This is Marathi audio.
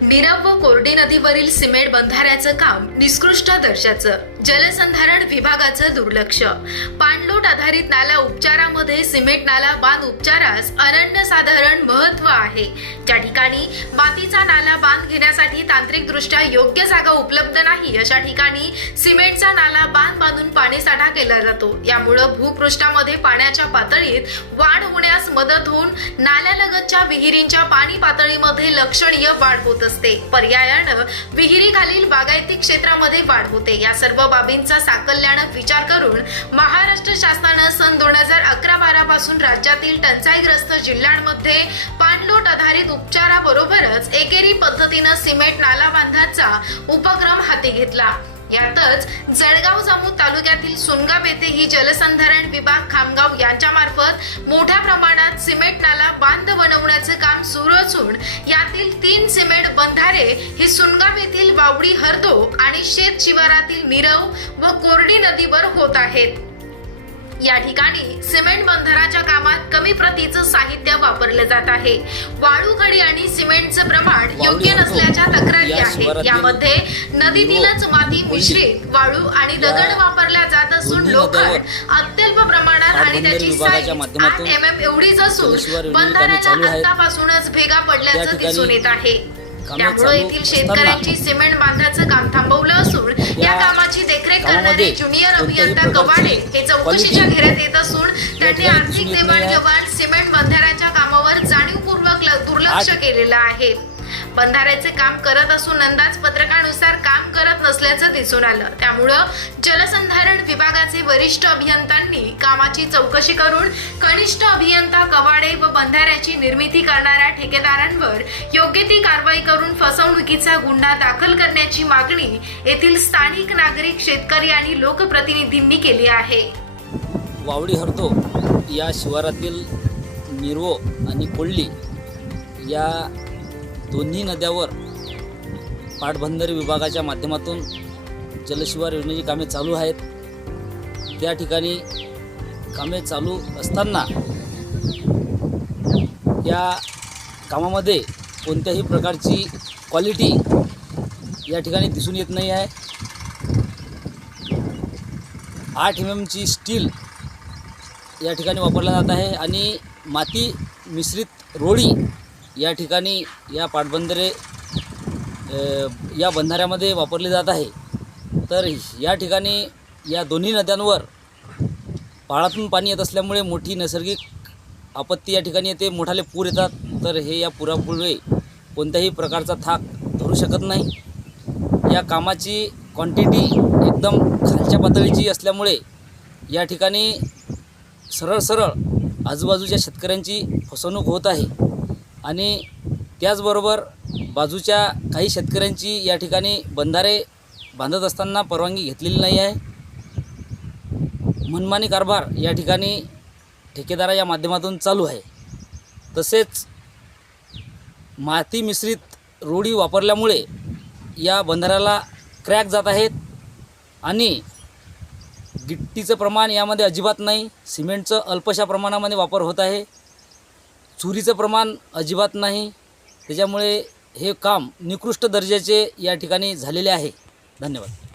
निरव व कोरडी नदीवरील सिमेंट बंधाऱ्याचं काम निकृष्ट दर्जाचं जलसंधारण विभागाचं दुर्लक्ष. पाणलोट आधारित नाला उपचारामध्ये सिमेंट नाला बांध उपचारास अनन्यसाधारण महत्त्व आहे. ज्या ठिकाणी मातीचा नाला बांध घेण्यासाठी तांत्रिकदृष्ट्या योग्य जागा उपलब्ध नाही अशा ठिकाणी सिमेंटचा नाला बांध बांधून पाणीसाठा केला जातो. यामुळं भूपृष्ठामध्ये पाण्याच्या पातळीत वाढ होण्यास मदत होऊन नाल्यालगतच्या विहिरींच्या पाणी पातळीमध्ये लक्षणीय वाढ होत असते. पर्यायानं विहिरीखालील बागायती क्षेत्रामध्ये वाढ होते. या सर्व बाबींचा साकल्यानं विचार करून महाराष्ट्र शासनानं सन दोन हजार अकरा बारा पासून राज्यातील टंचाईग्रस्त जिल्ह्यांमध्ये पाणलोट आधारित उपचाराबरोबरच एकेरी पद्धतीनं सिमेंट नाला बांधाचा उपक्रम हाती घेतला. यातच जळगाव जामू तालुक्यातील सुनगाव येथे ही जलसंधारण विभाग खामगाव यांच्या मार्फत मोठ्या प्रमाणात सिमेंट नाला बांध बनवण्याचे काम सुरू असून यातील तीन सिमेंट बंधारे ही सुनगाव येथील वावडी हरदो आणि शेत शिवारातील निरव व कोरडी नदीवर होत आहेत. या ठिकाणी सिमेंट बंधाराच्या कामात कमी प्रतीचं साहित्य वापरलं जात आहे. वाळू खडी आणि सिमेंटचं प्रमाण योग्य नसल्याच्या तक्रारी आहेत. यामध्ये नदीतीलच माती मिश्रित वाळू आणि दगड वापरल्या जात असून लोखंड अत्यल्प प्रमाणात आणि त्याची साईज आठ एम एम एवढीच असून आहेत. आतापासूनच भेगा पडल्याचं दिसून येत आहे. त्यामुळे येथील शेतकऱ्यांची सिमेंट बांधाचं काम थांबवलं या कामाची देखरेख करणारे ज्युनियर अभियंता कवाडे हे चौकशीच्या घेण्यात येत असून त्यांनी आर्थिक आहे. देवाणघेवाण सिमेंट बंधाऱ्याच्या कामावर जाणीवपूर्वक दुर्लक्ष केलेलं आहे बंधाऱ्याचे काम करत असून करत नसल्याचं दिसून आलं. त्यामुळं जलसंधारण विभागाचे वरिष्ठ अभियंत्यांनी कामाची चौकशी करून कनिष्ठ अभियंता कवाडे व बंधाऱ्याची निर्मिती करणाऱ्या ठेकेदारांवर योग्य ती कारवाई करून फसवणुकीचा गुन्हा दाखल करण्याची मागणी येथील स्थानिक नागरिक शेतकरी आणि लोकप्रतिनिधींनी केली आहे. वावडी हरतो या शिवारातील निरवो आणि कोल्ली या दोन्ही नद्यावर पाटबंधारे विभागाच्या माध्यमातून जलशिवार योजनेची कामे चालू आहेत. त्या ठिकाणी कामे चालू असताना या कामामध्ये कोणत्याही प्रकारची क्वालिटी या ठिकाणी दिसून येत नाही आहे. आठ एम एमची स्टील या ठिकाणी वापरला जात आहे आणि माती मिश्रित रोळी या ठिकाणी या पाटबंधारे या बंधाऱ्यामध्ये वापरली जात आहे. तर या ठिकाणी या दोन्ही नद्यांवर पाळातून पाणी येत असल्यामुळे मोठी नैसर्गिक आपत्ती या ठिकाणी येते. मोठाले पूर येतात. तर हे या पुरापुढे कोणत्याही प्रकारचा थाक धरू शकत नाही. या कामाची क्वांटिटी एकदम खालच्या पातळीची असल्यामुळे या ठिकाणी सरळ सरळ आजूबाजूच्या शेतकऱ्यांची फसवणूक होत आहे. आणि त्याचबरोबर बाजूच्या काही शेतकऱ्यांची या ठिकाणी बंधारे बांधत असताना परवानगी घेतलेली नाही आहे. मनमानी कारभार या ठिकाणी ठेकेदारा या माध्यमातून चालू आहे. तसेच माती मिश्रित रोडी वापरल्यामुळे या बंधाऱ्याला क्रॅक जात आहेत आणि गिट्टीचं प्रमाण यामध्ये अजिबात नाही सिमेंटचं अल्पशा प्रमाणामध्ये वापर होत आहे चुरीचं प्रमाण अजिबात नाही. त्याच्यामुळे हे काम निकृष्ट दर्जाचे या ठिकाणी झालेले आहे. धन्यवाद.